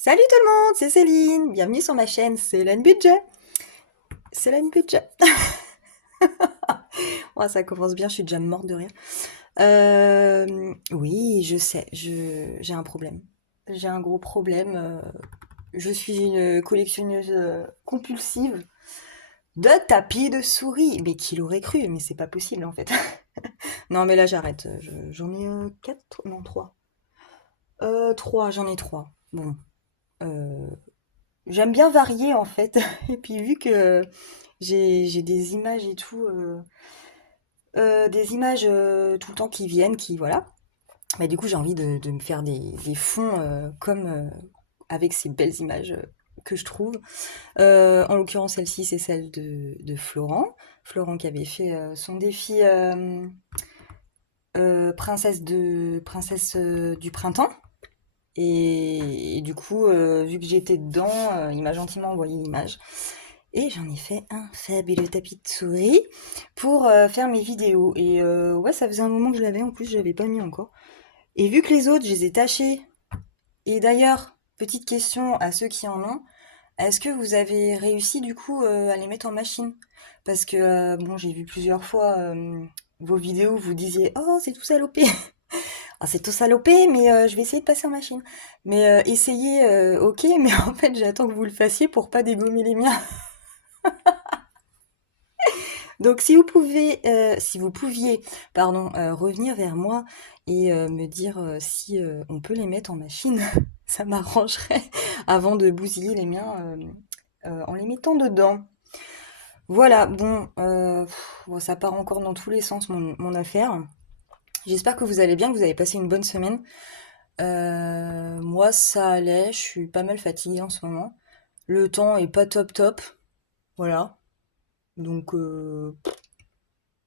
Salut tout le monde, c'est Céline. Bienvenue sur ma chaîne Céline Budget. Céline Budget. Oh, ça commence bien, je suis déjà morte de rire. Oui, je sais, j'ai un problème. J'ai un gros problème. Je suis une collectionneuse compulsive de tapis de souris. Mais qui l'aurait cru? Mais c'est pas possible en fait. Non, mais là j'arrête. J'en ai 4, non 3. 3, j'en ai 3. Bon, euh, j'aime bien varier en fait. Et puis vu que j'ai des images et tout, des images tout le temps qui viennent, qui voilà. Mais du coup j'ai envie de me faire des fonds comme avec ces belles images que je trouve. En l'occurrence celle-ci c'est celle de Florent. Florent qui avait fait son défi princesse du printemps. Et du coup, vu que j'étais dedans, il m'a gentiment envoyé l'image. Et j'en ai fait un fabuleux tapis de souris pour faire mes vidéos. Et ouais, ça faisait un moment que je l'avais, en plus, je l'avais pas mis encore. Et vu que les autres, je les ai tachés. Et d'ailleurs, petite question à ceux qui en ont, est-ce que vous avez réussi du coup à les mettre en machine? Parce que, bon, j'ai vu plusieurs fois vos vidéos, vous disiez, oh, c'est tout salopé. Ah, c'est tout salopé, mais je vais essayer de passer en machine. Mais essayez, ok, mais en fait, j'attends que vous le fassiez pour pas dégommer les miens. Donc, si vous pouviez, pardon, revenir vers moi et me dire si on peut les mettre en machine, ça m'arrangerait avant de bousiller les miens en les mettant dedans. Voilà, bon, bon, ça part encore dans tous les sens mon affaire. J'espère que vous allez bien, que vous avez passé une bonne semaine. Moi, ça allait, je suis pas mal fatiguée en ce moment. Le temps est pas top top, voilà. Donc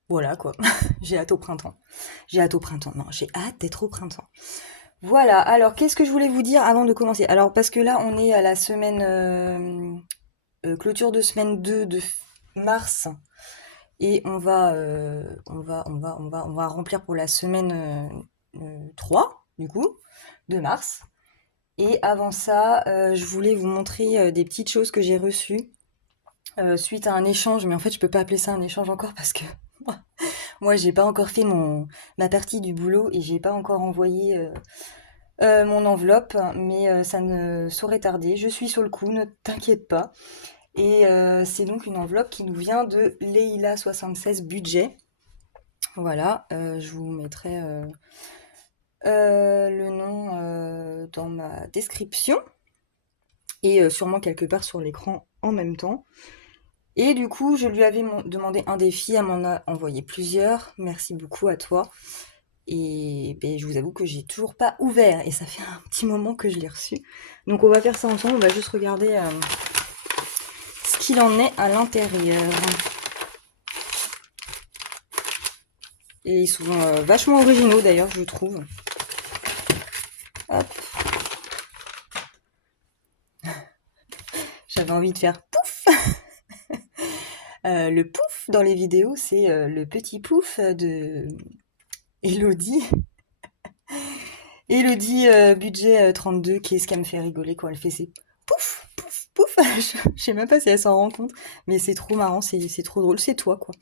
voilà quoi. J'ai hâte au printemps. J'ai hâte au printemps. Non, j'ai hâte d'être au printemps. Voilà. Alors, qu'est-ce que je voulais vous dire avant de commencer? Alors, parce que là, on est à la semaine clôture de semaine 2 de mars et on va remplir pour la semaine 3 du coup de mars. Et avant ça, je voulais vous montrer des petites choses que j'ai reçues suite à un échange, mais en fait, je peux pas appeler ça un échange encore parce que moi, j'ai pas encore fait ma partie du boulot et j'ai pas encore envoyé mon enveloppe, mais ça ne saurait tarder. Je suis sur le coup, ne t'inquiète pas. Et c'est donc une enveloppe qui nous vient de Leila76 Budget. Voilà, je vous mettrai le nom dans ma description et sûrement quelque part sur l'écran en même temps. Et du coup, je lui avais demandé un défi, elle m'en a envoyé plusieurs. Merci beaucoup à toi. Et ben, je vous avoue que j'ai toujours pas ouvert et ça fait un petit moment que je l'ai reçu. Donc on va faire ça ensemble, on va juste regarder ce qu'il en est à l'intérieur. Et ils sont vachement originaux d'ailleurs, je trouve. Hop, j'avais envie de faire pouf. Le pouf dans les vidéos, c'est le petit pouf de Elodie. Elodie budget 32, qui est ce qu'elle me fait rigoler quand elle fait ses pouf, pouf, pouf. Je sais même pas si elle s'en rend compte, mais c'est trop marrant, c'est trop drôle, c'est toi quoi.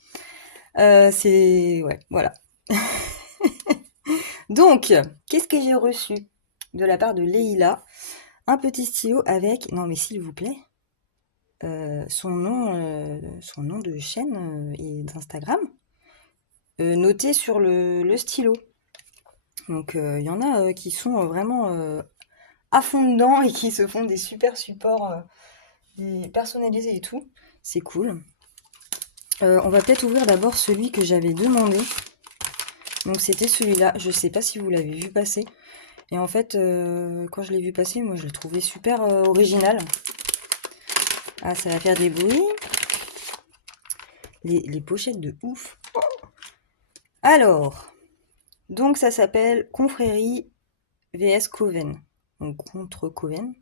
C'est ouais, voilà. Donc, qu'est-ce que j'ai reçu de la part de Leïla? Un petit stylo avec, non mais s'il vous plaît, son nom de chaîne et d'Instagram noté sur le stylo. Donc il y en a qui sont vraiment à fond dedans et qui se font des super supports des personnalisés et tout. C'est cool. On va peut-être ouvrir d'abord celui que j'avais demandé. Donc c'était celui-là. Je sais pas si vous l'avez vu passer. Et en fait, quand je l'ai vu passer, moi je l'ai trouvé super original. Ah, ça va faire des bruits. Les pochettes de ouf. Alors, donc ça s'appelle Confrérie vs Coven. Donc contre Coven.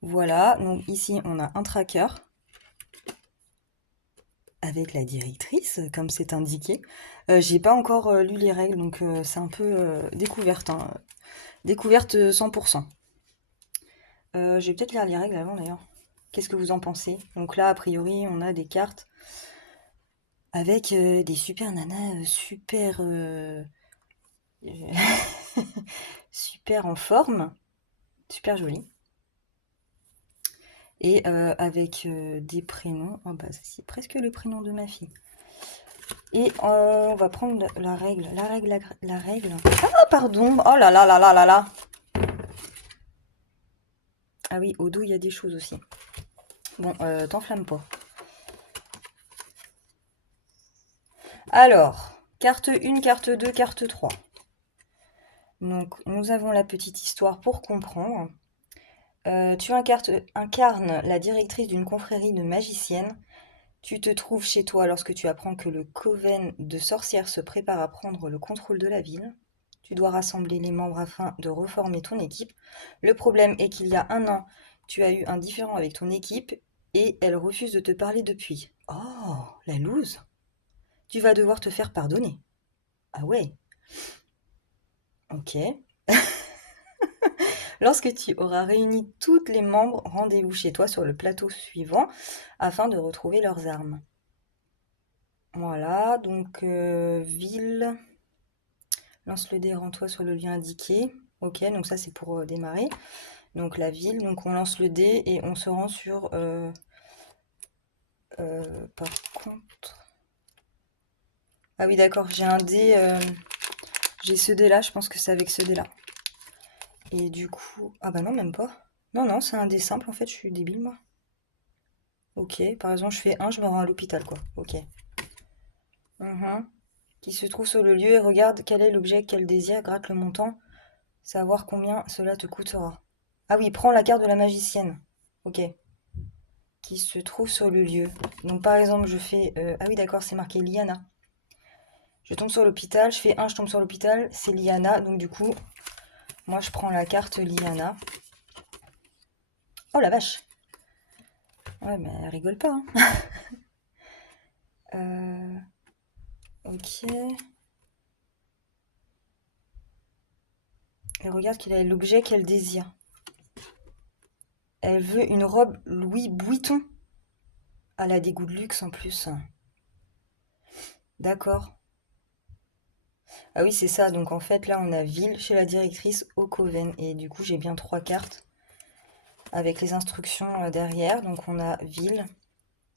Voilà, donc ici on a un tracker avec la directrice, comme c'est indiqué. J'ai pas encore lu les règles, donc c'est un peu découverte, hein. Découverte 100%. Je vais peut-être lire les règles avant d'ailleurs. Qu'est-ce que vous en pensez? Donc là, a priori, on a des cartes avec des super nanas, super, super en forme, super jolies. Et avec des prénoms. Oh bah, c'est presque le prénom de ma fille. Et on va prendre la règle. La règle. Ah, pardon! Oh là là là là là là! Ah oui, au dos, il y a des choses aussi. Bon, t'enflamme pas. Alors, carte 1, carte 2, carte 3. Donc, nous avons la petite histoire pour comprendre. Tu incarnes la directrice d'une confrérie de magiciennes. Tu te trouves chez toi lorsque tu apprends que le coven de sorcières se prépare à prendre le contrôle de la ville. Tu dois rassembler les membres afin de reformer ton équipe. Le problème est qu'il y a un an, tu as eu un différend avec ton équipe et elle refuse de te parler depuis. Oh, la loose! Tu vas devoir te faire pardonner. Ah ouais, ok. Lorsque tu auras réuni toutes les membres, rendez-vous chez toi sur le plateau suivant afin de retrouver leurs armes. Voilà, donc ville, lance le dé, rends-toi sur le lien indiqué. Ok, donc ça c'est pour démarrer. Donc la ville, donc on lance le dé et on se rend sur... par contre... Ah oui d'accord, j'ai un dé, j'ai ce dé là, je pense que c'est avec ce dé là. Et du coup... Ah bah non, même pas. Non, non, c'est un dé simple en fait, je suis débile moi. Ok, par exemple je fais 1, je me rends à l'hôpital quoi. Ok. Mhm. Qui se trouve sur le lieu et regarde quel est l'objet qu'elle désire, gratte le montant, savoir combien cela te coûtera. Ah oui, prends la carte de la magicienne. Ok. Qui se trouve sur le lieu. Donc par exemple, je fais... Ah oui, d'accord, c'est marqué Liana. Je tombe sur l'hôpital, je fais 1, je tombe sur l'hôpital, c'est Liana. Donc du coup, moi je prends la carte Liana. Oh la vache! Ouais, mais elle rigole pas, hein. Ok. Et regarde quel est l'objet qu'elle désire. Elle veut une robe Louis Vuitton. Ah, elle a des goûts de luxe en plus. D'accord. Ah oui, c'est ça. Donc en fait, là, on a ville chez la directrice au Coven. Et du coup, j'ai bien 3 cartes avec les instructions derrière. Donc on a ville,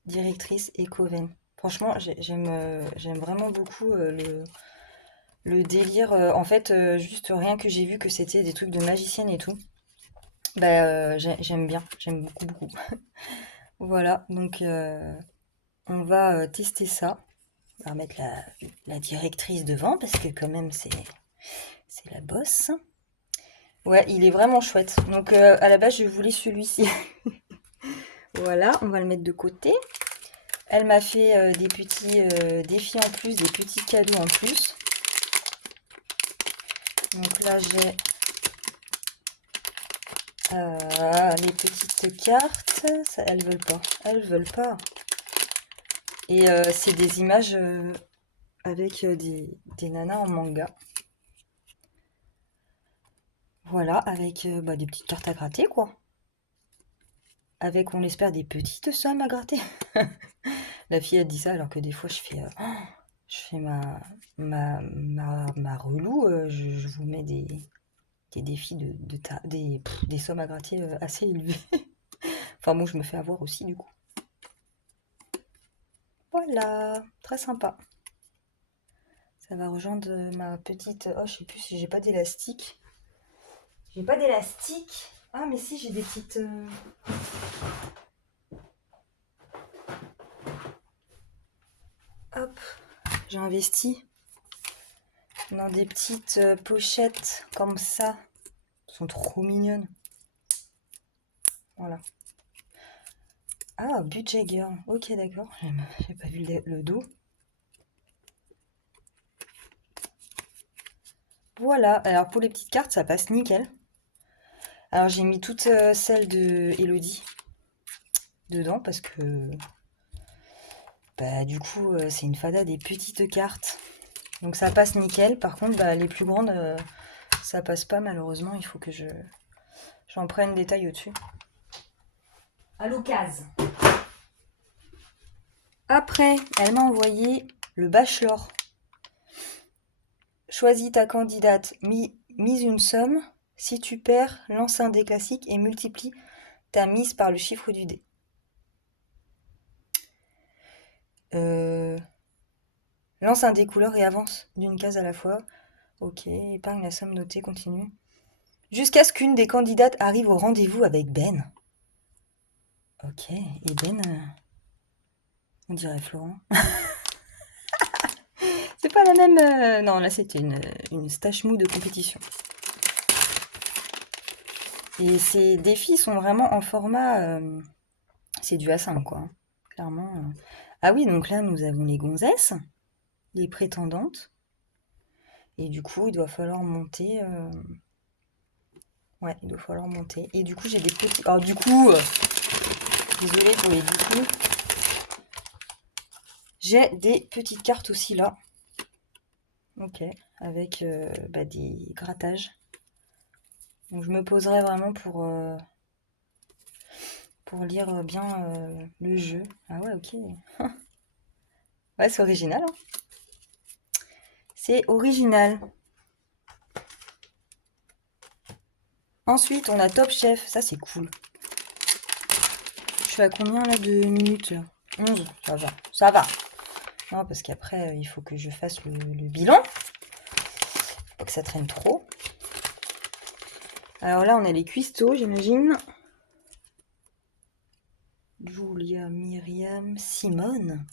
directrice et Coven. Franchement, j'aime vraiment beaucoup le délire. En fait, juste rien que j'ai vu que c'était des trucs de magicienne et tout. Bah, j'aime bien. J'aime beaucoup, beaucoup. Voilà. Donc on va tester ça. On va mettre la directrice devant parce que quand même, c'est la bosse. Ouais, il est vraiment chouette. Donc à la base, je voulais celui-ci. Voilà, on va le mettre de côté. Elle m'a fait des petits défis en plus, des petits cadeaux en plus. Donc là, j'ai les petites cartes. Ça, elles veulent pas. Elles veulent pas. Et c'est des images avec des nanas en manga. Voilà, avec bah, des petites cartes à gratter, quoi. Avec, on l'espère, des petites sommes à gratter. La fille, elle dit ça, alors que des fois, je fais ma relou. Je vous mets des défis des sommes à gratter assez élevées. Enfin, moi, je me fais avoir aussi, du coup. Voilà, très sympa. Ça va rejoindre ma petite... Oh, je sais plus si j'ai pas d'élastique. J'ai pas d'élastique. Ah, mais si, j'ai des petites... Hop, j'ai investi dans des petites pochettes comme ça. Elles sont trop mignonnes. Voilà. Ah, Budget Girl. Ok, d'accord. J'ai pas vu le dos. Voilà. Alors, pour les petites cartes, ça passe nickel. Alors, j'ai mis toutes celles de Elodie dedans parce que bah, du coup, c'est une fada des petites cartes. Donc, ça passe nickel. Par contre, bah, les plus grandes, ça passe pas malheureusement. Il faut que je J'en prenne des tailles au-dessus. À l'occasion. Après, elle m'a envoyé le bachelor. Choisis ta candidate, mise une somme. Si tu perds, lance un dé classique et multiplie ta mise par le chiffre du dé. Lance un dé couleur et avance d'une case à la fois. Ok, épargne la somme notée, continue. Jusqu'à ce qu'une des candidates arrive au rendez-vous avec Ben. Ok, et Ben, on dirait Florent. C'est pas la même... Non, là c'était une stache mou de compétition. Et ces défis sont vraiment en format... c'est du A5 quoi, clairement. Ah oui, donc là nous avons les gonzesses, les prétendantes. Et du coup, il doit falloir monter... Ouais, il doit falloir monter. Et du coup, j'ai des petits... Alors du coup, désolée pour les du coup. J'ai des petites cartes aussi là. Ok, avec des grattages. Donc je me poserai vraiment pour lire bien le jeu. Ah ouais, ok. Ouais, c'est original. Hein. C'est original. Ensuite, on a Top Chef. Ça, c'est cool. Je suis à combien là de minutes là 11, ça va. Ça va. Non, parce qu'après, il faut que je fasse le bilan. Faut pas que ça traîne trop. Alors là, on a les cuistots, j'imagine. Julia, Myriam, Simone,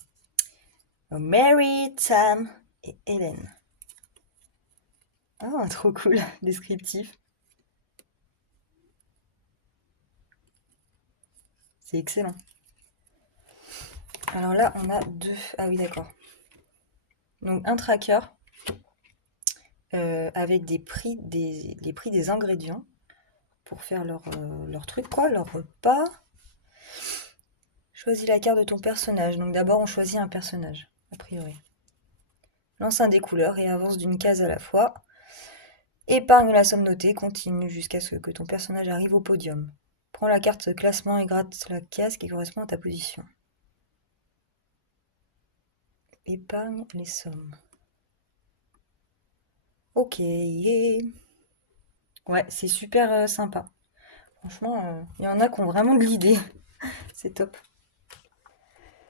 Mary, Tam et Hélène. Ah, trop cool, descriptif. C'est excellent. Alors là, on a deux. Ah oui, d'accord. Donc un tracker avec les prix des ingrédients pour faire leur truc, quoi, leur repas. Choisis la carte de ton personnage. Donc d'abord, on choisit un personnage, a priori. Lance un des couleurs et avance d'une case à la fois. Épargne la somme notée, continue jusqu'à ce que ton personnage arrive au podium. Prends la carte classement et gratte la case qui correspond à ta position. Épargne les sommes. Ok. Ouais, c'est super sympa. Franchement, il y en a qui ont vraiment de l'idée. C'est top.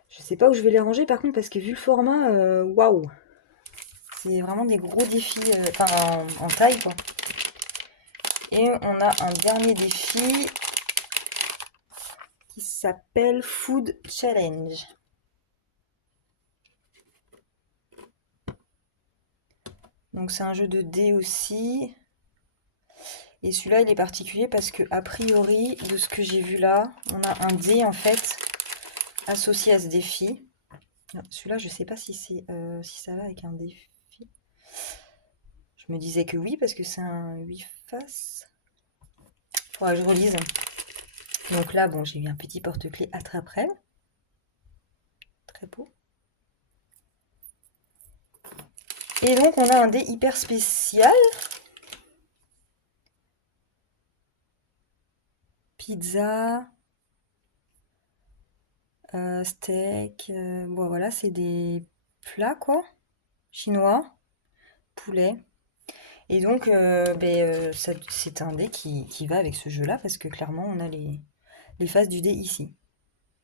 Je sais pas où je vais les ranger par contre parce que vu le format, waouh. C'est vraiment des gros défis, enfin en taille quoi. Et on a un dernier défi qui s'appelle Food Challenge. Donc c'est un jeu de dés aussi. Et celui-là, il est particulier parce que, a priori, de ce que j'ai vu là, on a un dé en fait associé à ce défi. Celui-là, je sais pas si ça va avec un défi. Je me disais que oui, parce que c'est un 8 faces. Faudra que je relise. Donc là, bon, j'ai eu un petit porte-clés attrape-rêve. Très beau. Et donc, on a un dé hyper spécial. Pizza. Steak. Bon, voilà, c'est des plats, quoi. Chinois. Poulet. Et donc, c'est un dé qui va avec ce jeu-là, parce que clairement, on a les faces du dé ici.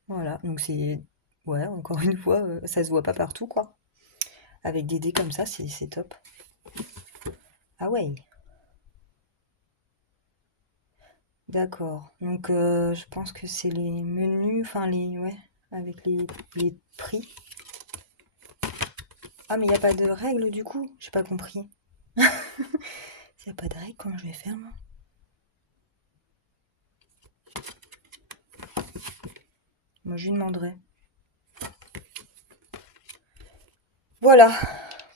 Voilà, donc c'est... Ouais, encore une fois, ça se voit pas partout, quoi. Avec des dés comme ça, c'est top. Ah ouais. D'accord. Donc, je pense que c'est les menus, enfin les... Ouais, avec les prix. Ah, mais il n'y a pas de règles, du coup? J'ai pas compris. S'il n'y a pas de règles, comment je vais faire, moi? Moi, je lui demanderai. Voilà,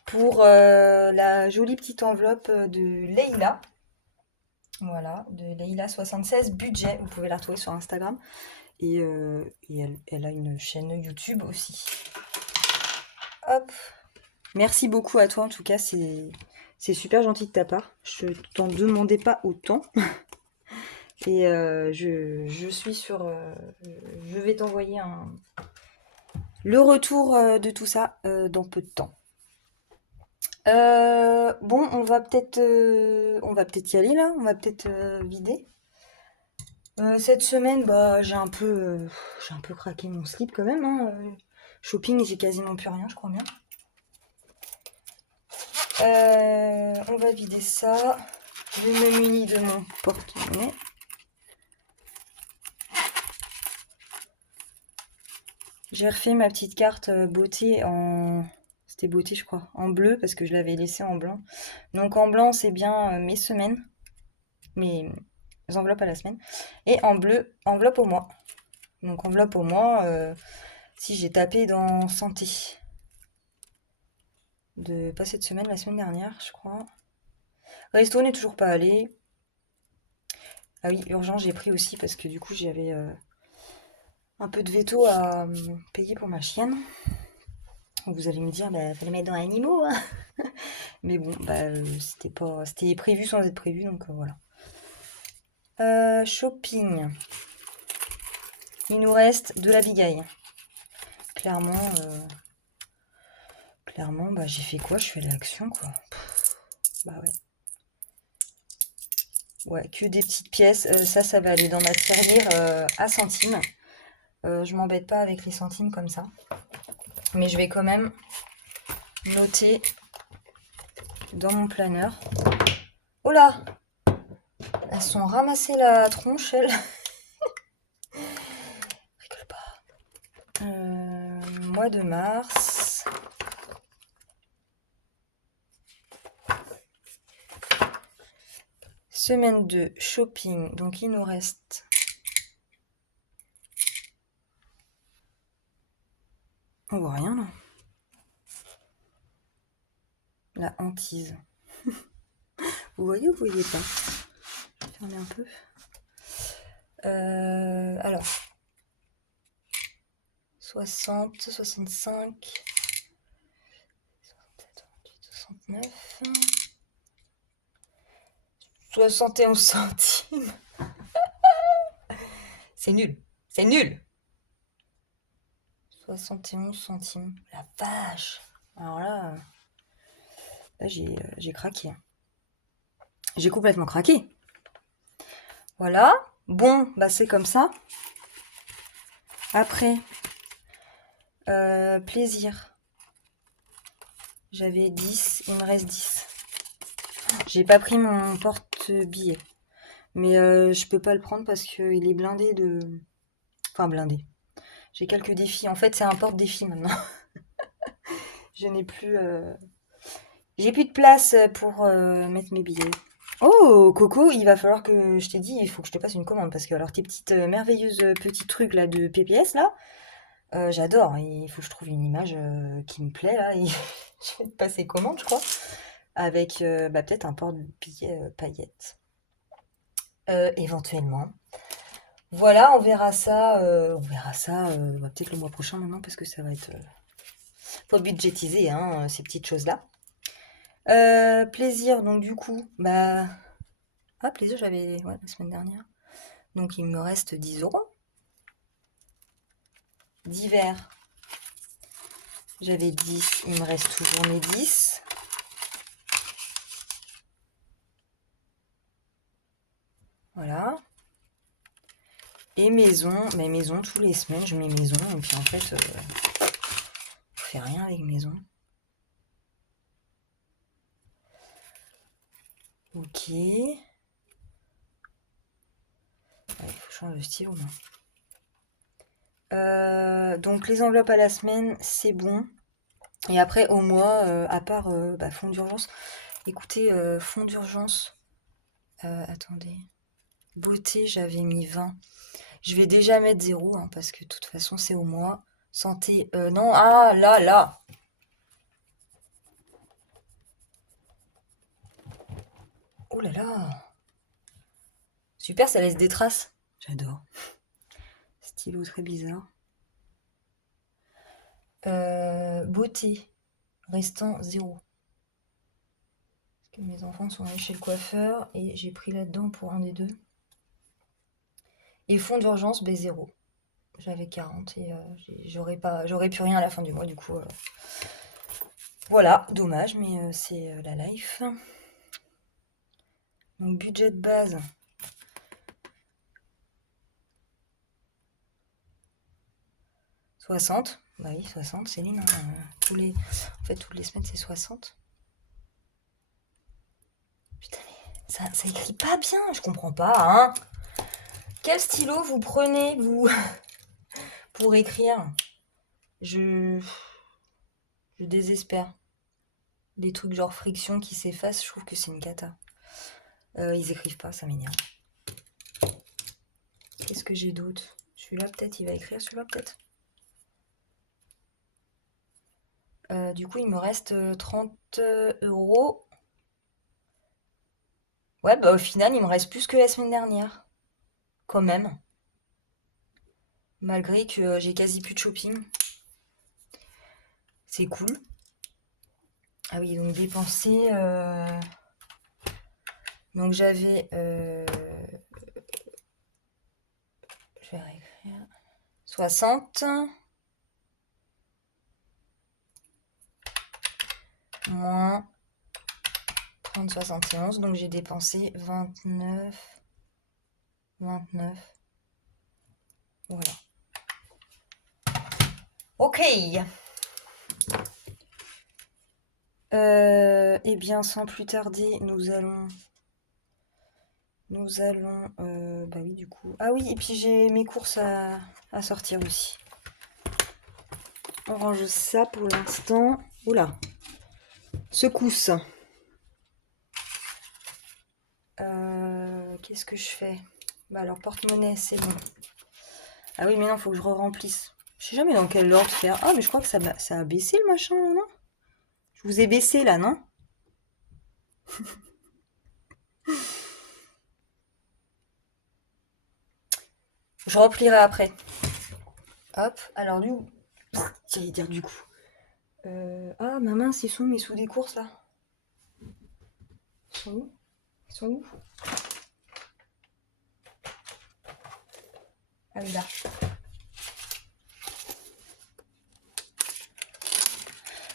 pour la jolie petite enveloppe de Leïla. Voilà, de Leïla76 budget. Vous pouvez la retrouver sur Instagram. Et elle a une chaîne YouTube aussi. Hop. Merci beaucoup à toi en tout cas, c'est super gentil de ta part. Je t'en demandais pas autant. Et je suis sur... je vais t'envoyer le retour de tout ça dans peu de temps. Bon, on va peut-être y aller là, on va peut-être vider. Cette semaine, bah, j'ai un peu craqué mon slip quand même, hein. Shopping, j'ai quasiment plus rien, je crois bien. On va vider ça. Je me munis de mon porte-monnaie. J'ai refait ma petite carte beauté en... C'était beauté, je crois. En bleu, parce que je l'avais laissée en blanc. Donc en blanc, c'est bien mes semaines. Mes enveloppes à la semaine. Et en bleu, enveloppe au mois. Donc enveloppe au mois, si j'ai tapé dans santé. Pas cette semaine, la semaine dernière, je crois. Resto n'est toujours pas allé. Ah oui, urgent, j'ai pris aussi parce que du coup, j'avais un peu de veto à payer pour ma chienne. Vous allez me dire, bah, fallait mettre dans animaux, hein. Mais bon, bah, c'était prévu sans être prévu, donc voilà. Shopping. Il nous reste de la bigaille. Clairement, bah, j'ai fait quoi? Je fais l'action, quoi. Bah ouais. Ouais, que des petites pièces. Ça va aller dans ma tirelire à centimes. Je m'embête pas avec les centimes comme ça. Mais je vais quand même noter dans mon planeur. Oh là! Elles sont ramassées la tronche, elles. Rigole pas. Mois de mars. Semaine de shopping. Donc il nous reste... On voit rien là. La hantise. Vous voyez ou vous voyez pas? Je vais fermer un peu. Alors. 60, 65, 67, 68, 69, 71 centimes. C'est nul. C'est nul. 71 centimes. La vache. Alors là j'ai craqué. J'ai complètement craqué. Voilà. Bon, bah c'est comme ça. Après, plaisir. J'avais 10, il me reste 10. J'ai pas pris mon porte-billet. Mais je peux pas le prendre parce qu'il est blindé de... Enfin, blindé. J'ai quelques défis. En fait, c'est un porte-défi maintenant. Je n'ai plus... J'ai plus de place pour mettre mes billets. Oh, Coco, il va falloir que je t'ai dit, il faut que je te passe une commande parce que alors tes petites merveilleuses petits trucs là de PPS là, j'adore. Il faut que je trouve une image qui me plaît là. Je vais te passer commande, je crois, avec bah, peut-être un porte-billet paillettes, éventuellement. Voilà, on verra ça. Bah, peut-être le mois prochain maintenant parce que ça va être. Faut budgétiser hein, ces petites choses là. Plaisir, donc du coup, bah. Ah, plaisir, j'avais ouais, la semaine dernière. Donc il me reste 10 euros. Divers, j'avais 10, il me reste toujours mes 10. Voilà. Et maison, mes maisons, tous les semaines, je mets maison. Et puis en fait, je fais rien avec maison. Ok. Ouais, il faut changer de stylo. Donc les enveloppes à la semaine, c'est bon. Et après, au mois, à part bah, fonds d'urgence. Écoutez, fonds d'urgence. Attendez. Beauté, j'avais mis 20. Je vais déjà mettre 0, hein, parce que de toute façon, c'est au mois. Santé, non, ah, là. Oh là là. Super, ça laisse des traces. J'adore. Stylo très bizarre. Beauté, restant 0. Parce que mes enfants sont allés chez le coiffeur et j'ai pris là-dedans pour un des deux. Et fonds d'urgence, B0. J'avais 40 et j'aurais plus rien à la fin du mois, du coup. Voilà, dommage, mais c'est la life. Donc budget de base. « 60. Bah oui, 60, Céline. En fait, toutes les semaines, c'est 60. Putain, mais ça écrit pas bien, je comprends pas, hein. Quel stylo vous prenez, vous, pour écrire? Je désespère. Des trucs genre friction qui s'effacent, je trouve que c'est une cata. Ils écrivent pas, ça m'énerve. Qu'est-ce que j'ai d'autre? Celui-là, peut-être, il va écrire celui-là, peut-être. Du coup, il me reste 30 euros. Ouais, bah au final, il me reste plus que la semaine dernière. Quand même. Malgré que j'ai quasi plus de shopping. C'est cool. Ah oui, donc dépenser. Donc j'avais. Je vais réécrire. 60. Moins 30, 71. Donc j'ai dépensé 29. 29. Voilà. Ok. Eh bien, sans plus tarder, nous allons. Bah oui, du coup. Ah oui, et puis j'ai mes courses à sortir aussi. On range ça pour l'instant. Oula. Secousse. Qu'est-ce que je fais? Bah alors, porte-monnaie, c'est bon. Ah oui, mais non, faut que je re-remplisse. Je sais jamais dans quel ordre faire. Ah, mais je crois que ça a baissé le machin, là, non? Je vous ai baissé, là, non? Je replierai après. Hop, alors du coup. J'allais dire du coup. Ah, ma mince, ils sont mes sous des courses, là. Ils sont où? Ils sont où? Ah oui, là.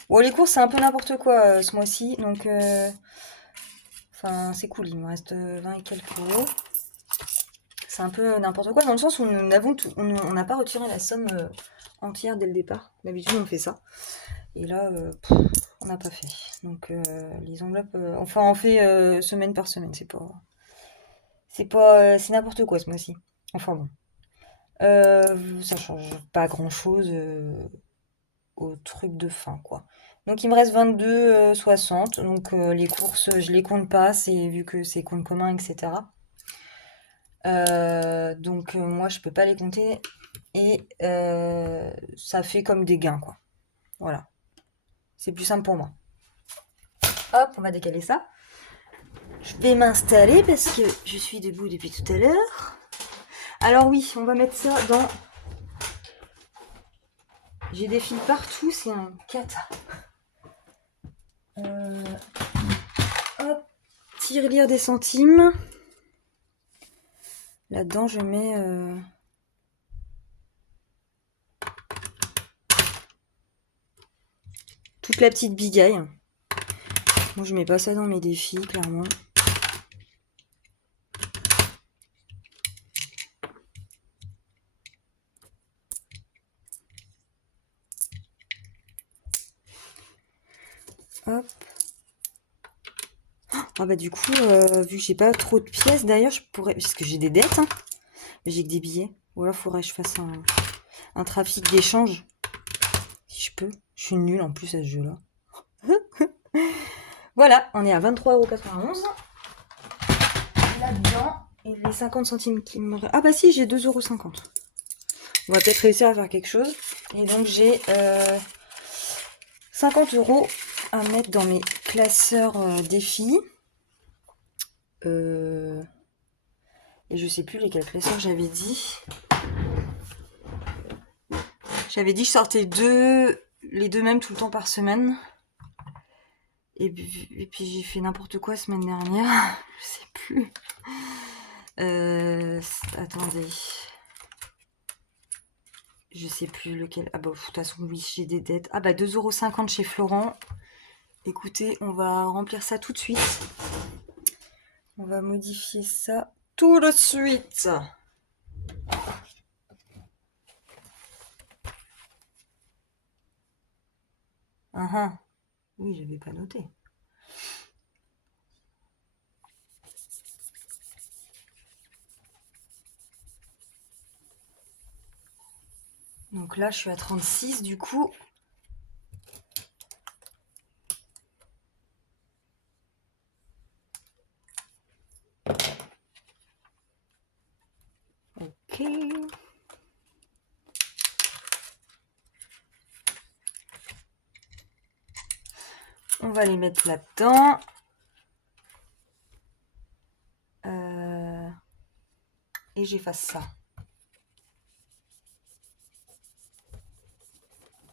Bon, les courses, c'est un peu n'importe quoi ce mois-ci, donc enfin, c'est cool, il me reste 20 et quelques euros. C'est un peu n'importe quoi, dans le sens où on n'a pas retiré la somme entière dès le départ. D'habitude, on fait ça. Et là, on n'a pas fait. Donc, les enveloppes, enfin, on fait semaine par semaine, c'est n'importe quoi ce mois-ci. Enfin bon. Ça change pas grand-chose au truc de fin, quoi. Donc il me reste 22,60. Donc les courses, je les compte pas, c'est vu que c'est compte commun, etc. Donc moi je peux pas les compter et ça fait comme des gains, quoi. Voilà, c'est plus simple pour moi. Hop, on va décaler ça. Je vais m'installer parce que je suis debout depuis tout à l'heure. Alors oui, on va mettre ça dans. J'ai des fils partout, c'est un cata. Hop, tirelire des centimes. Là-dedans, je mets toute la petite bigaille. Moi, je mets pas ça dans mes défis, clairement. Hop. Ah bah du coup, vu que j'ai pas trop de pièces, d'ailleurs, je pourrais... Parce que j'ai des dettes, hein. J'ai que des billets. Ou alors, faudrait que je fasse un trafic d'échange. Si je peux. Je suis nulle en plus à ce jeu-là. Voilà, on est à 23,91 €. Là-dedans, et les 50 centimes qui me... Ah bah si, j'ai 2,50 €. On va peut-être réussir à faire quelque chose. Et donc, j'ai 50 € à mettre dans mes classeurs défis. Et je sais plus lesquels classeurs j'avais dit. J'avais dit que je sortais les deux mêmes tout le temps par semaine. Et puis j'ai fait n'importe quoi la semaine dernière. Je sais plus. Attendez. Je sais plus lequel. Ah bah, de toute façon, oui, j'ai des dettes. Ah bah, 2,50 € chez Florent. Écoutez, on va remplir ça tout de suite. On va modifier ça tout de suite. Ah ah. Oui, j'avais pas noté. Donc là, je suis à 36 du coup. Ok. On va les mettre là-dedans. Et j'efface ça.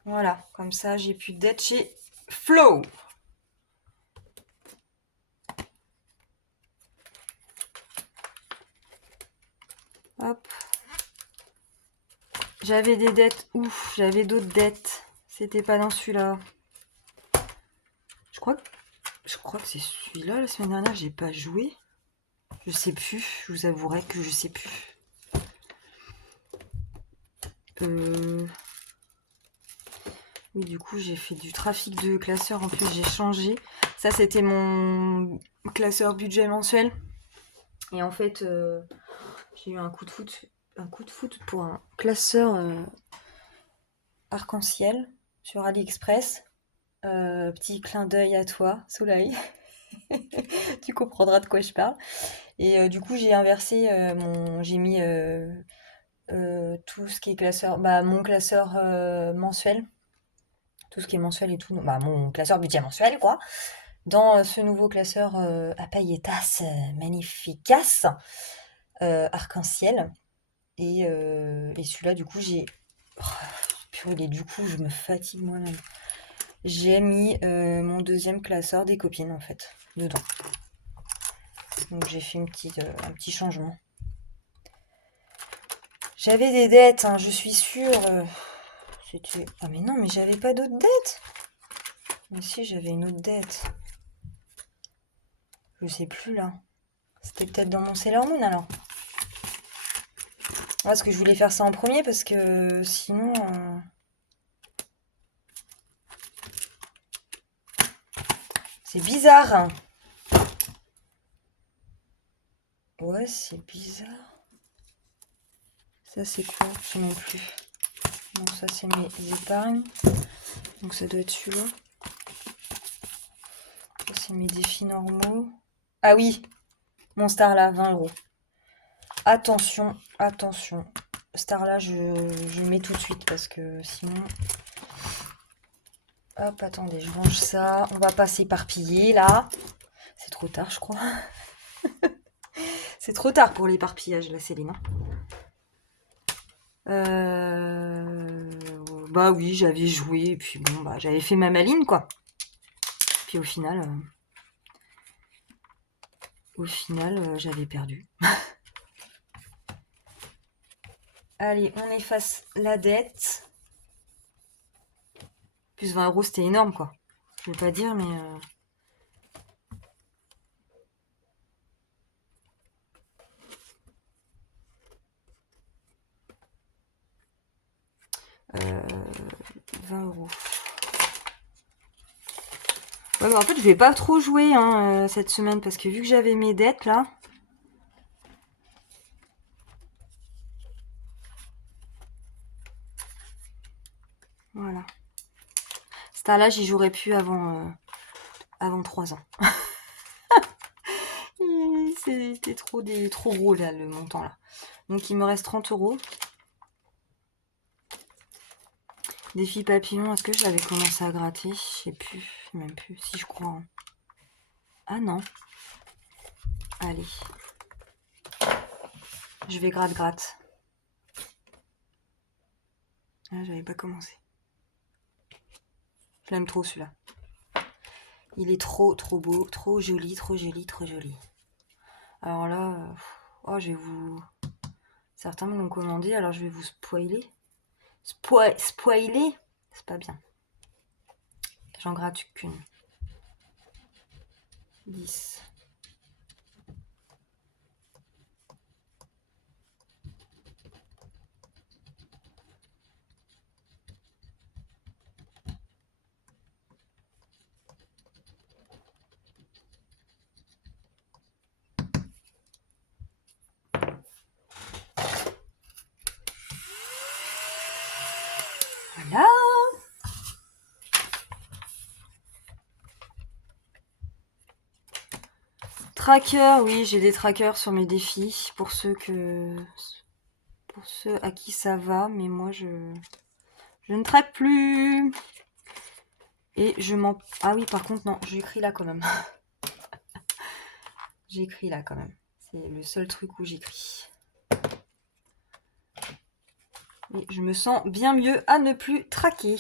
Voilà, comme ça, j'ai plus de dettes chez Flow. Hop. J'avais des dettes. Ouf, j'avais d'autres dettes. C'était pas dans celui-là. Je crois que c'est celui-là. La semaine dernière, j'ai pas joué. Je sais plus. Je vous avouerai que je sais plus. Oui, du coup, j'ai fait du trafic de classeur. En plus, j'ai changé. Ça, c'était mon classeur budget mensuel. Et en fait, j'ai eu un coup de foot pour un classeur arc-en-ciel sur AliExpress. Petit clin d'œil à toi, Soleil. Tu comprendras de quoi je parle. Et du coup, j'ai inversé j'ai mis tout ce qui est classeur, bah, mon classeur mensuel, tout ce qui est mensuel et tout, bah, mon classeur budget mensuel, quoi, dans ce nouveau classeur à pailletas magnificas arc-en-ciel. Et celui-là, du coup, oh, purée, du coup, je me fatigue moi-même. J'ai mis mon deuxième classeur des copines, en fait, dedans. Donc j'ai fait un petit changement. J'avais des dettes, hein, je suis sûre. Ah mais non, mais j'avais pas d'autres dettes. Mais si, j'avais une autre dette. Je sais plus là. C'était peut-être dans mon Sailor Moon alors. Parce que je voulais faire ça en premier parce que sinon... C'est bizarre, hein. Ouais, c'est bizarre. Ça c'est quoi? Je sais même plus. Non, ça c'est mes épargnes. Donc ça doit être celui-là. Ça c'est mes défis normaux. Ah oui, mon star là, 20 €. Attention, attention. Star là, je mets tout de suite parce que sinon... Hop, attendez, je range ça. On va pas s'éparpiller là. C'est trop tard, je crois. C'est trop tard pour l'éparpillage, là, Céline. Bah oui, j'avais joué, et puis bon, bah j'avais fait ma maline, quoi. Puis au final, j'avais perdu. Allez, on efface la dette. Plus 20 €, c'était énorme, quoi. Je vais pas dire, mais... 20 €. Ouais, mais en fait, je vais pas trop jouer hein, cette semaine parce que vu que j'avais mes dettes là. Voilà. Star là, j'y jouerai plus avant 3 ans. C'était trop gros là, le montant là. Donc il me reste 30 €. Défi papillon, est-ce que je l'avais commencé à gratter? Je sais plus, même plus, si je crois. Hein. Ah non. Allez. Je vais gratte. Ah, j'avais pas commencé. Je l'aime trop celui-là. Il est trop beau, trop joli. Alors là, oh, Certains me l'ont commandé, alors je vais vous spoiler. Spoiler, c'est pas bien. J'en gratte qu'une. 10. Voilà. Tracker, oui, j'ai des trackers sur mes défis pour ceux à qui ça va, mais moi je ne traque plus. Et je m'en... Ah oui, par contre, non, j'écris là quand même. J'écris là quand même. C'est le seul truc où j'écris. Et je me sens bien mieux à ne plus traquer.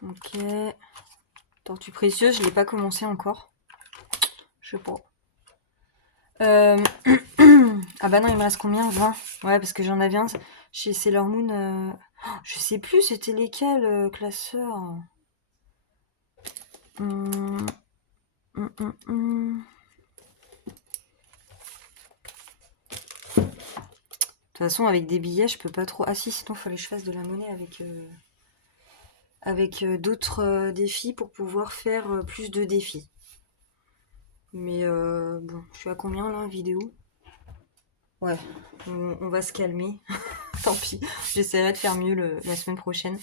Ok. Tortue précieuse, je l'ai pas commencé encore. Je sais pas. Ah bah non, il me reste combien? 20. Ouais, parce que j'en avais un chez Sailor Moon. Je sais plus, c'était lesquels, classeurs. Hum, hum. De toute façon, avec des billets, je peux pas trop. Ah si, sinon, il fallait que je fasse de la monnaie avec d'autres défis pour pouvoir faire plus de défis. Mais bon, je suis à combien là, vidéo? Ouais, on va se calmer. Tant pis, j'essaierai de faire mieux la semaine prochaine.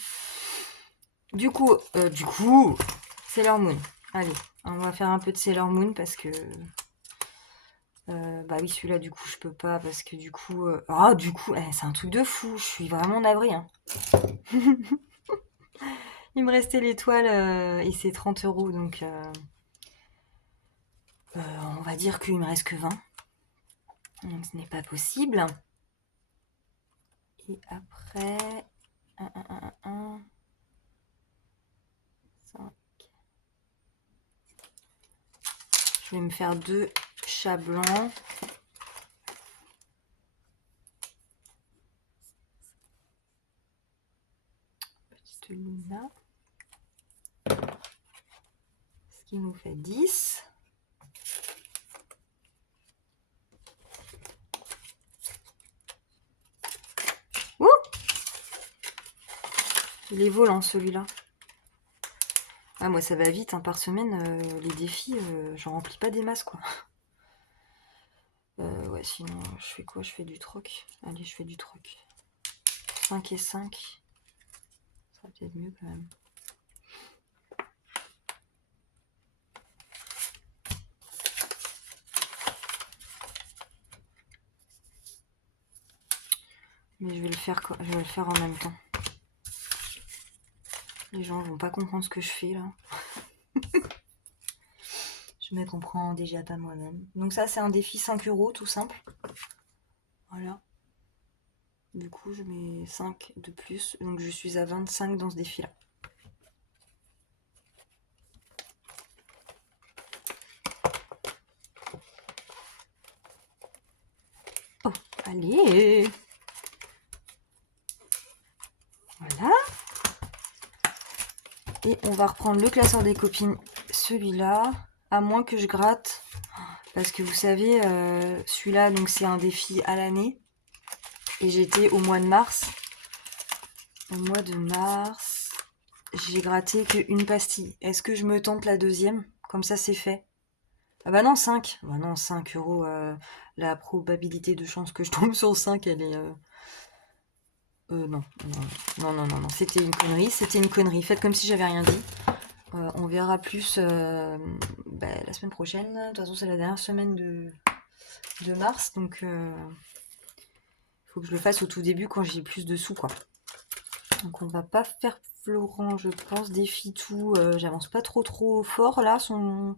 Du coup, Sailor Moon. Allez, on va faire un peu de Sailor Moon parce que... bah oui, celui-là, du coup, je peux pas parce que du coup... c'est un truc de fou. Je suis vraiment navrée, hein. Il me restait l'étoile et c'est 30 €, donc... on va dire qu'il me reste que 20. Donc ce n'est pas possible. Et après... 1, 5. Je vais me faire 2 chats blancs. Petite Luna. Ce qui nous fait 10. Ouh! Il est volant celui-là. Ah, moi ça va vite, hein, par semaine, les défis, j'en remplis pas des masses quoi. Ouais, sinon je fais quoi? Je fais du troc. Allez, je fais du troc. 5 et 5. Ça sera peut-être mieux quand même. Mais je vais le faire en même temps. Les gens vont pas comprendre ce que je fais là. Je me comprends déjà pas moi-même. Donc ça c'est un défi 5 € tout simple. Voilà. Du coup je mets 5 de plus. Donc je suis à 25 dans ce défi là. Oh, allez! Voilà. Et on va reprendre le classeur des copines, celui-là, à moins que je gratte. Parce que vous savez, celui-là, donc c'est un défi à l'année. Et j'étais au mois de mars. Au mois de mars, j'ai gratté qu'une pastille. Est-ce que je me tente la deuxième? Comme ça, c'est fait. Ah bah non, 5. Bah non, 5 euros. La probabilité de chance que je tombe sur 5, elle est... non. Non. C'était une connerie. C'était une connerie. Faites comme si j'avais rien dit. On verra plus la semaine prochaine. De toute façon, c'est la dernière semaine de mars. Donc, il faut que je le fasse au tout début quand j'ai plus de sous, quoi. Donc, on va pas faire Florent, je pense. Défi tout. J'avance pas trop fort, là, son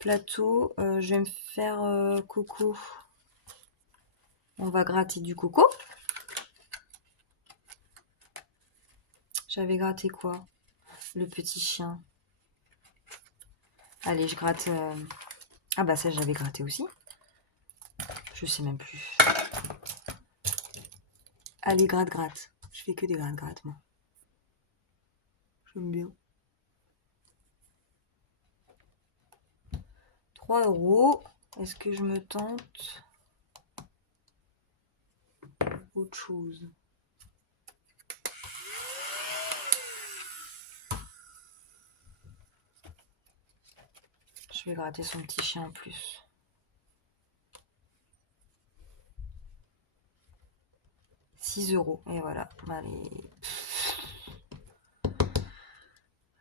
plateau. Je vais me faire Coco. On va gratter du coco. J'avais gratté quoi? Le petit chien. Allez, je gratte. Ah bah ça, je l'avais gratté aussi. Je sais même plus. Allez, gratte, gratte. Je fais que des gratte, gratte, moi. J'aime bien. 3 €. Est-ce que je me tente autre chose? Je vais gratter son petit chien en plus. 6 €. Et voilà. Allez.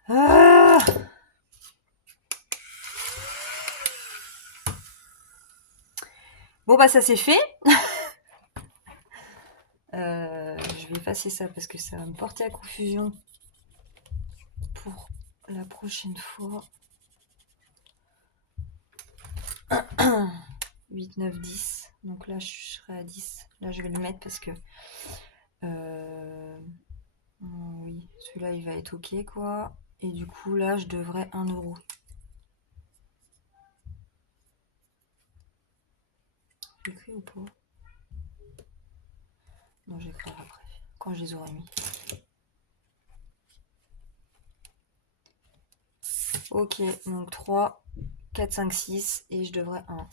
Ah, bon bah ça c'est fait. Je vais effacer ça parce que ça va me porter à confusion pour la prochaine fois. 8, 9, 10. Donc là je serai à 10. Là je vais le mettre parce que oui, celui-là il va être ok quoi. Et du coup là je devrais 1 €. J'écris ou pas? Non, j'écrirai après, quand je les aurai mis. Ok, donc 3, 4, 5, 6 et je devrais 1.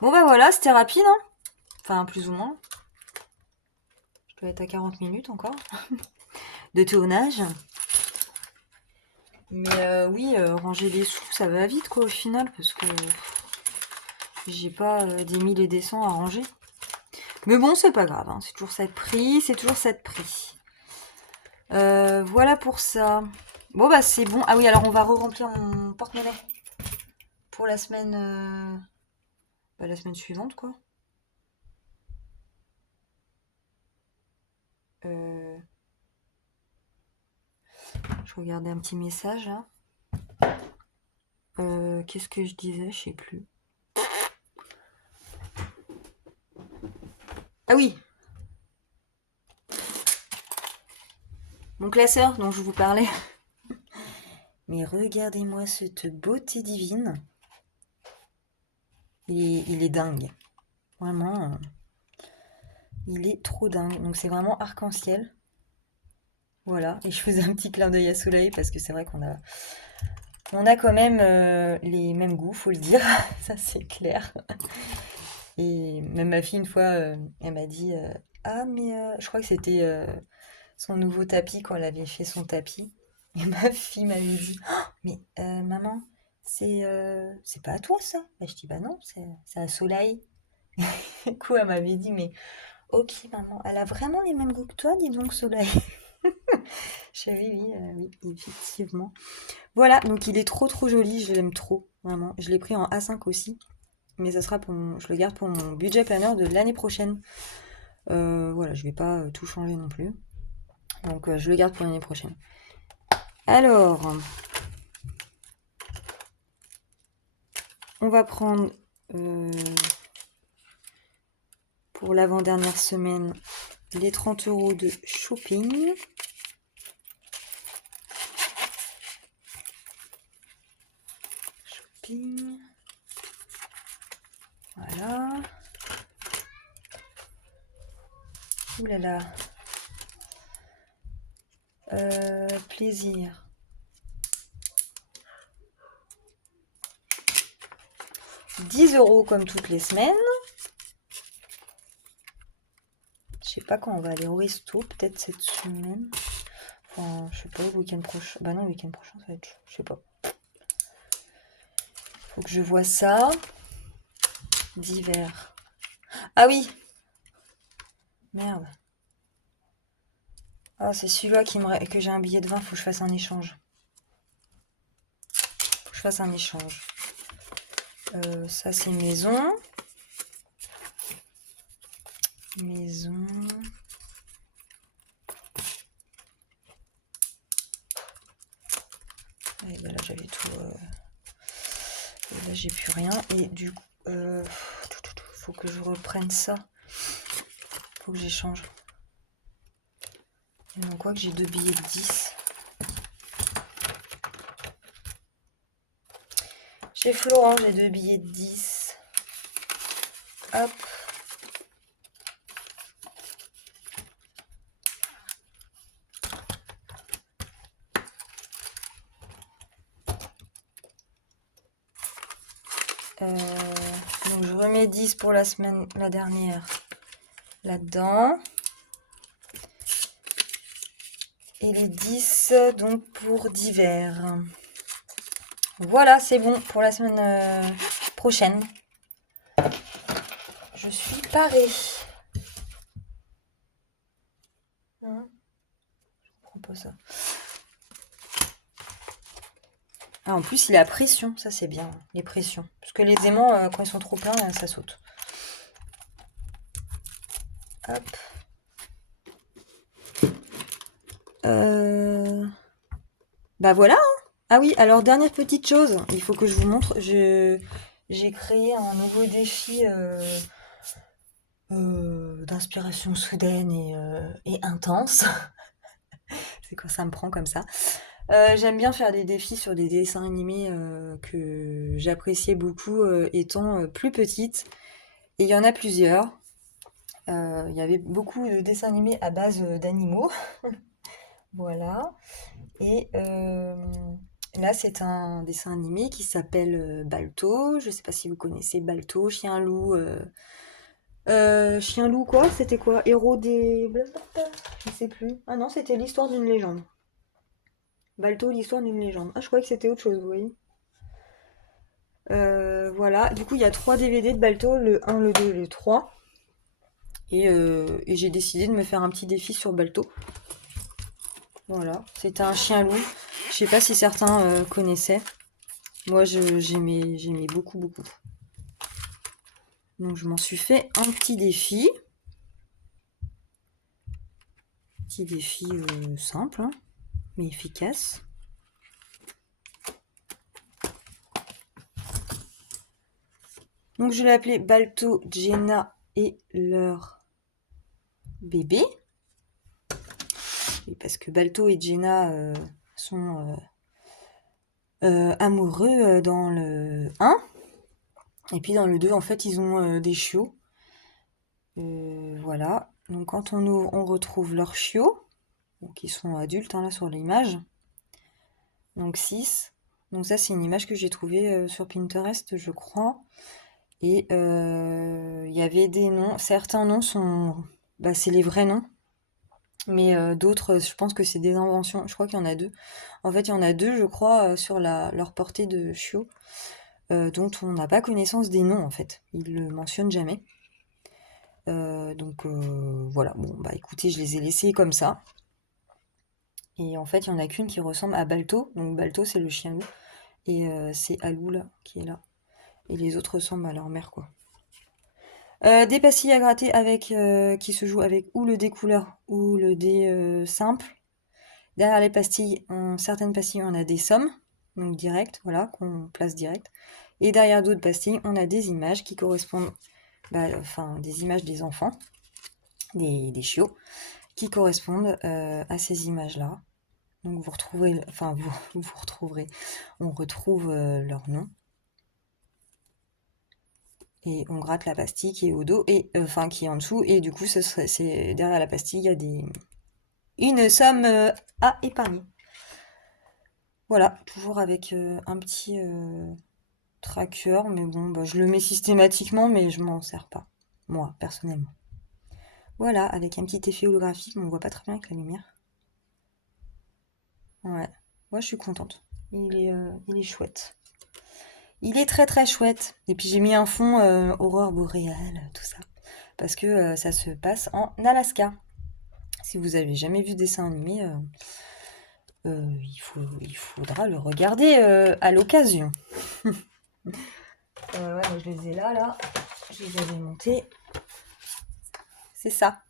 Bon bah voilà, c'était rapide, hein. Enfin plus ou moins. Je dois être à 40 minutes encore de tournage. Mais oui, ranger les sous, ça va vite quoi au final, parce que j'ai pas des mille et des cents à ranger. Mais bon, c'est pas grave, hein. C'est toujours ça de prix, c'est toujours ça de prix. Voilà pour ça. Bon bah c'est bon. Ah oui, alors on va re-remplir mon porte-monnaie pour la semaine suivante quoi. Je regardais un petit message là. Qu'est-ce que je disais? Je sais plus. Ah oui, mon classeur dont je vous parlais. Mais regardez-moi cette beauté divine. Il est dingue. Vraiment, il est trop dingue. Donc c'est vraiment arc-en-ciel. Voilà. Et je faisais un petit clin d'œil à Soleil parce que c'est vrai on a quand même les mêmes goûts, faut le dire. Ça c'est clair. Et même ma fille une fois, elle m'a dit ah mais je crois que c'était son nouveau tapis quand elle avait fait son tapis. Et ma fille m'avait dit oh, mais maman c'est pas à toi ça. Et je dis bah non c'est à Soleil. Du coup elle m'avait dit mais ok maman elle a vraiment les mêmes goûts que toi dis donc Soleil. Je dis oui effectivement. Voilà donc il est trop trop joli je l'aime trop vraiment. Je l'ai pris en A5 aussi. Mais ça sera je le garde pour mon budget planner de l'année prochaine. Voilà, je vais pas tout changer non plus. Donc je le garde pour l'année prochaine. Alors, on va prendre pour l'avant-dernière semaine les 30 € de shopping. Shopping. Voilà. Ouh là là. Plaisir. 10 € comme toutes les semaines. Je sais pas quand on va aller au resto, peut-être cette semaine. Enfin, je sais pas, le week-end prochain. Bah non, le week-end prochain, ça va être chaud. Je sais pas. Faut que je vois ça. D'hiver. Ah oui! Merde. Ah, c'est celui-là que j'ai un billet de 20, faut que je fasse un échange. Faut que je fasse un échange. Ça, c'est maison. Maison. Et ben là, j'avais tout. Et là, j'ai plus rien. Et du coup, faut que je reprenne ça. Faut que j'échange. Donc quoi que j'ai 2 billets de 10. Chez Florent, j'ai 2 billets de 10. Hop. Donc je remets 10 pour la semaine, la dernière, là-dedans. Et les 10 donc pour divers. Voilà, c'est bon pour la semaine prochaine. Je suis parée. Hein, je prends pas ça. Ah, en plus, il est à pression, ça c'est bien, les pressions. Parce que les aimants, quand ils sont trop pleins, ça saute. Hop. Bah voilà, hein. Ah oui, alors dernière petite chose, il faut que je vous montre. J'ai créé un nouveau défi d'inspiration soudaine et intense. C'est quand ça me prend comme ça. J'aime bien faire des défis sur des dessins animés que j'appréciais beaucoup étant plus petite. Et il y en a plusieurs. Il y avait beaucoup de dessins animés à base d'animaux. Voilà. Et là, c'est un dessin animé qui s'appelle Balto. Je sais pas si vous connaissez Balto, chien loup quoi? C'était quoi? Héros des... Je sais plus. Ah non, c'était l'histoire d'une légende. Balto, l'histoire d'une légende. Ah, je croyais que c'était autre chose, vous voyez. Voilà, du coup, il y a 3 DVD de Balto, le 1, le 2 et le 3. Et j'ai décidé de me faire un petit défi sur Balto. Voilà, c'était un chien loup. Je sais pas si certains connaissaient. Moi, j'aimais beaucoup, beaucoup. Donc, je m'en suis fait un petit défi. Petit défi simple, hein, mais efficace. Donc, je l'ai appelé Balto, Jenna et leur bébé. Et parce que Balto et Jenna sont amoureux dans le 1. Et puis dans le 2, en fait, ils ont des chiots. Voilà. Donc quand on ouvre, on retrouve leurs chiots, qui sont adultes, hein, là sur l'image. Donc 6. Donc ça, c'est une image que j'ai trouvée sur Pinterest, je crois. Et il y avait des noms. Certains noms sont... Bah, c'est les vrais noms. Mais d'autres, je pense que c'est des inventions. Je crois qu'il y en a 2. En fait, il y en a 2, je crois, sur leur portée de chiots, dont on n'a pas connaissance des noms, en fait. Ils le mentionnent jamais. Donc voilà, bon bah écoutez, je les ai laissés comme ça. Et en fait, il y en a qu'une qui ressemble à Balto. Donc Balto, c'est le chien loup. Et c'est Alou là, qui est là. Et les autres ressemblent à leur mère, quoi. Des pastilles à gratter avec qui se jouent avec ou le dé couleur ou le dé simple. Derrière les pastilles, certaines pastilles, on a des sommes, donc direct, voilà, qu'on place direct. Et derrière d'autres pastilles, on a des images qui correspondent, enfin, des images des enfants, des chiots, qui correspondent à ces images-là. Donc vous retrouverez, enfin, vous retrouverez, on retrouve leur nom. Et on gratte la pastille qui est au dos, et enfin, qui est en dessous, et du coup, c'est derrière la pastille, il y a une somme à épargner. Voilà, toujours avec un petit tracker, mais bon, bah, je le mets systématiquement, mais je m'en sers pas, moi, personnellement. Voilà, avec un petit effet holographique, mais on voit pas très bien avec la lumière. Ouais, moi je suis contente. Il est chouette. Il est très très chouette. Et puis j'ai mis un fond aurore boréale, tout ça, parce que ça se passe en Alaska. Si vous avez jamais vu de dessin animé, il faudra le regarder à l'occasion. Ouais, moi je les ai là. Je les avais montés. C'est ça.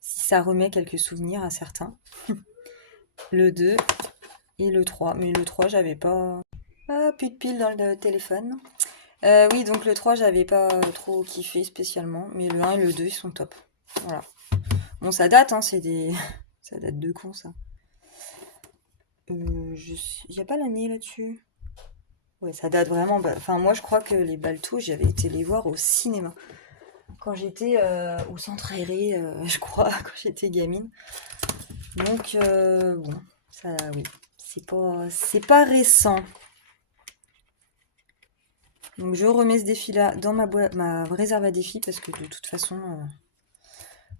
Si ça remet quelques souvenirs à certains. Le 2 et le 3. Mais le 3, j'avais pas... Ah, plus de piles dans le téléphone. Oui, donc le 3 j'avais pas trop kiffé spécialement, mais le 1 et le 2 ils sont top. Voilà. Bon, ça date, hein, c'est des... ça date de quand, ça? Y a pas l'année là-dessus? Ouais, ça date vraiment. Enfin, moi, je crois que les Baltos, j'avais été les voir au cinéma. Quand j'étais au centre aéré, je crois, quand j'étais gamine. Donc, bon, ça, oui, c'est pas récent. Donc, je remets ce défi-là dans ma réserve à défis parce que de toute façon,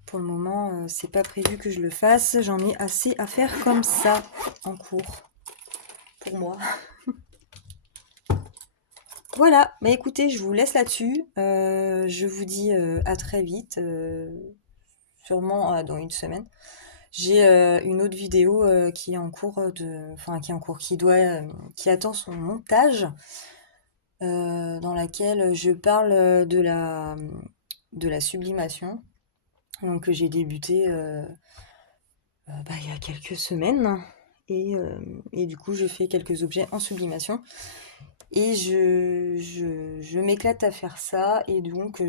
pour le moment, c'est pas prévu que je le fasse. J'en ai assez à faire comme ça en cours pour moi. Voilà, bah écoutez, je vous laisse là-dessus. Je vous dis à très vite, sûrement dans une semaine. J'ai une autre vidéo qui est en cours enfin qui est en cours, qui attend son montage, dans laquelle je parle de la sublimation, donc que j'ai débuté il y a quelques semaines, et du coup j'ai fait quelques objets en sublimation. Et je m'éclate à faire ça, et donc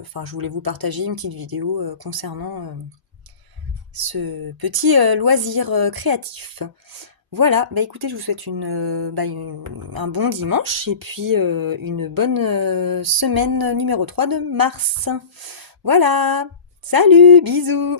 enfin, je voulais vous partager une petite vidéo concernant ce petit loisir créatif. Voilà, bah écoutez, je vous souhaite un bon dimanche et puis une bonne semaine numéro 3 de mars. Voilà, salut, bisous!